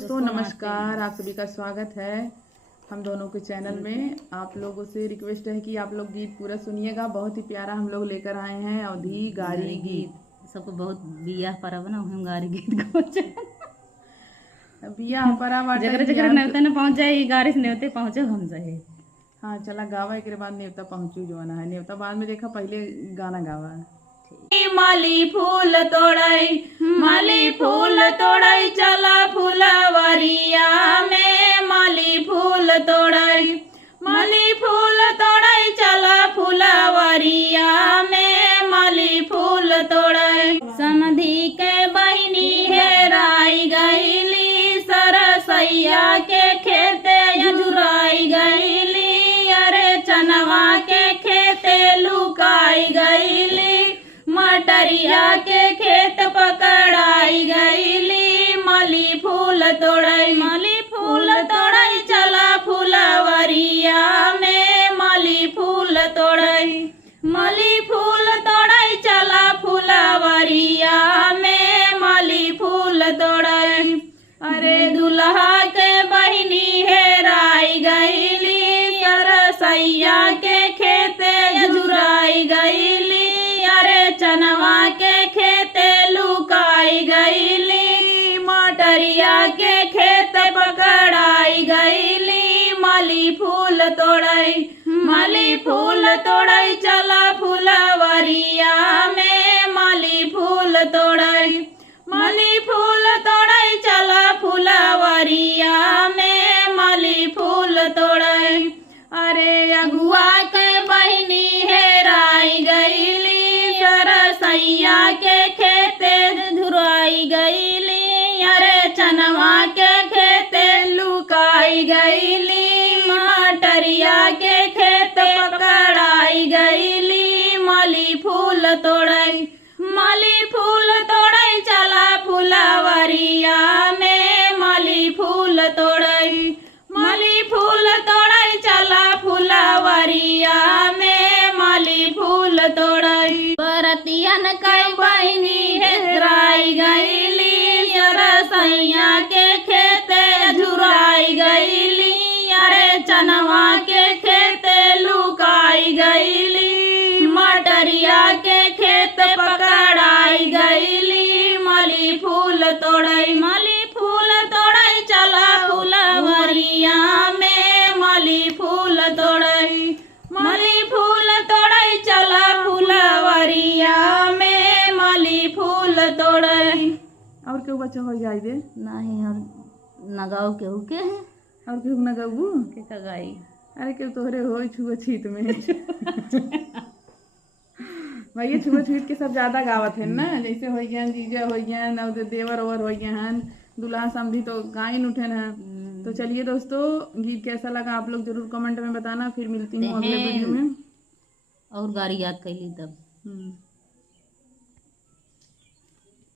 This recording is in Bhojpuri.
दोस्तों नमस्कार, आप सभी का स्वागत है हम दोनों के चैनल में। आप लोगों से रिक्वेस्ट है कि आप लोग गीत पूरा सुनिएगा। बहुत ही प्यारा हम लोग लेकर आए हैं अवधी गारी गीत। सबको बहुत बियाह परब ना हम गारी गीत पहुंचे बियाह परब जगरे जगरे नेवते ने पहुंच जाए गारी से नेवते पहुंचे हम जाए। हाँ चला गावा के बाद नेवता पहुंचू जो है नेवता बाद में देखा, पहले गाना गावा। माली फूल तोड़ाई, माली फूल तोड़ाई, चला फुलवरिया में। माली फूल तोड़ाई, माली फूल तोड़ाई, चला फुलवरिया में। माली फूल तोड़ाई। समधी के बहिनी हेराई गईली, सरसैया के खेते जुराई गईली। अरे चनवा के खेते लुकाई गईली, मटरिया के खेत पकड़ाई गईली। माली फूल तोड़ाई, माली फूल तोड़ाई, चला फुलवरिया में। माली फूल तोड़ाई, माली फूल तोड़ाई, चला फुलवरिया में। माली फूल तोड़ाई। अरे दुल्हा के बहिनी हेराई गईली, सरसैया के खेते जुराई गईली। अरे चनवा के खेते लुकाई गईली, मटरिया के खेत पकड़ाई गईली। माली फूल तोड़ाई, माली फूल तोड़ाई, चला फुलवरिया में। माली फूल तोड़ाई, माली फूल तोड़ाई, चला फुलवरिया में। माली फूल तोड़ाई। अरे अगुआ के बहिनी हेराई गईली, सरसैया के खेते झुराई गईली। अरे चनवा के खेते लुकाई गईली, मटरिया के खेत पकड़ाई गईली। माली फूल तोड़ाई, माली फूल तोड़ाई, चला फुलवरिया में। माली फूल तोड़ाई, माली फूल तोड़ाई, चला फुलवरिया में। माली फूल तोड़ाई। बरतियन कई बहिनी हेराई गईली, सरसैया के खेते झुराई गईली। अरे चनवा के खेते लुकाई गईली, मटरिया के खेत पकड़ाई गईली। माली फूल तोड़ाई, माली फूल तोड़ाई, चला फुलवरिया में। माली फूल तोड़ाई, माली फूल तोड़ाई, चला फुलवरिया में। माली फूल तोड़ाई। और केहू बच्चा हो जाए दे नहीं और नगाओ केहू के हैं और केहू न गबू के कगाई। अरे केहू तोहरे हो छुआ छीत में भैया छुआ छीत के सब ज्यादा गावत है ना, जैसे हो गया जीजा हो गया और देवर ओवर हो गया हन, दूल्हा समधी तो गायन उठे ना। तो चलिए दोस्तों, गीत कैसा लगा आप लोग जरूर कमेंट में बताना। फिर मिलती हूँ अगले वीडियो में। और गाड़ी याद कैली तब।